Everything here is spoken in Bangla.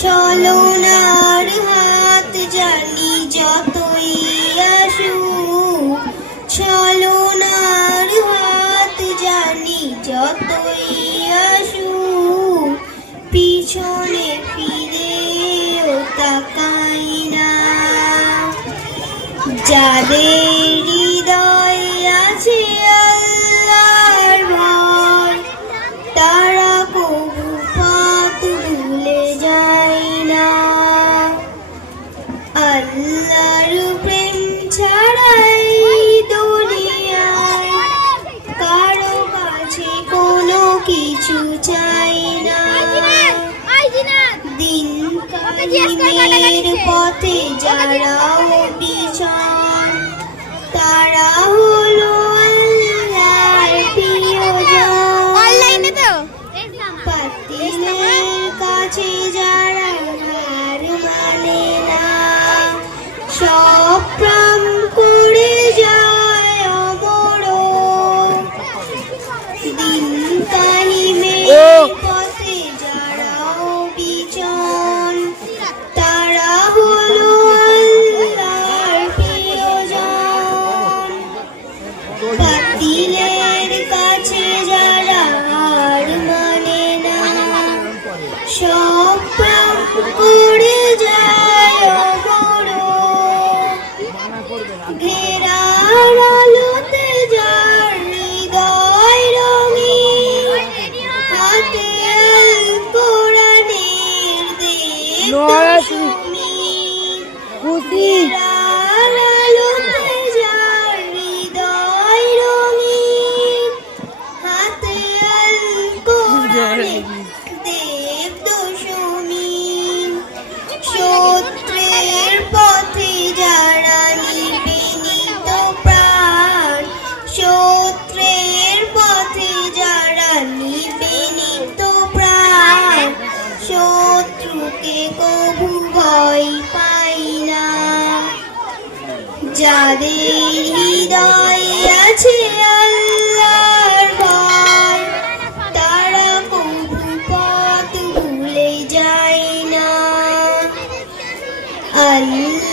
ছলনার হাত জানি যতই আসুক, ছলনার হাত জানি যতই আসুক, পিছনে ফিরেও তাকাই না। যাদের হৃদয়ে আছে আল্লাহর ভয়, তারা কবু পথ ভুলে যায় না। আল্লাহর প্রেম ছাড়াই দুনিয়ায় কারো কাছে কোনো কিছু চাই না। দিন কায়েমের পথে যারা অবিচল, তারা হলো আল্লাহর প্রিয়জন। বাতিলের কাছে যারা হার মানে না, সব প্রাণ করে যায় অমর। দিন কায়েমের পথে যারা অবিচল, তারা হলো আল্লাহর প্রিয়জন। বাতিলের কাছে যারা হার মানে না, সব প্রাণ করে যায় অমর। ঘেরার আলোতে যার হৃদয় রঙিন, হাতে আল কোরআনের দেবদশমীন। ঘেরার আলোতে যার হৃদয় রঙিন, হাতে আল কোরআনের দেবদশমীন। শত্রুর পথে যারা নিবেদিত প্রাণ, শত্রুর পথে যারা নিবেদিত প্রাণ, শত্রুকে কবু ভয় পাই না। যাদের হৃদয়ে আছে আল্লাহর ভয়, তারা কবু পথ ভুলে যায় না। আল্লাহ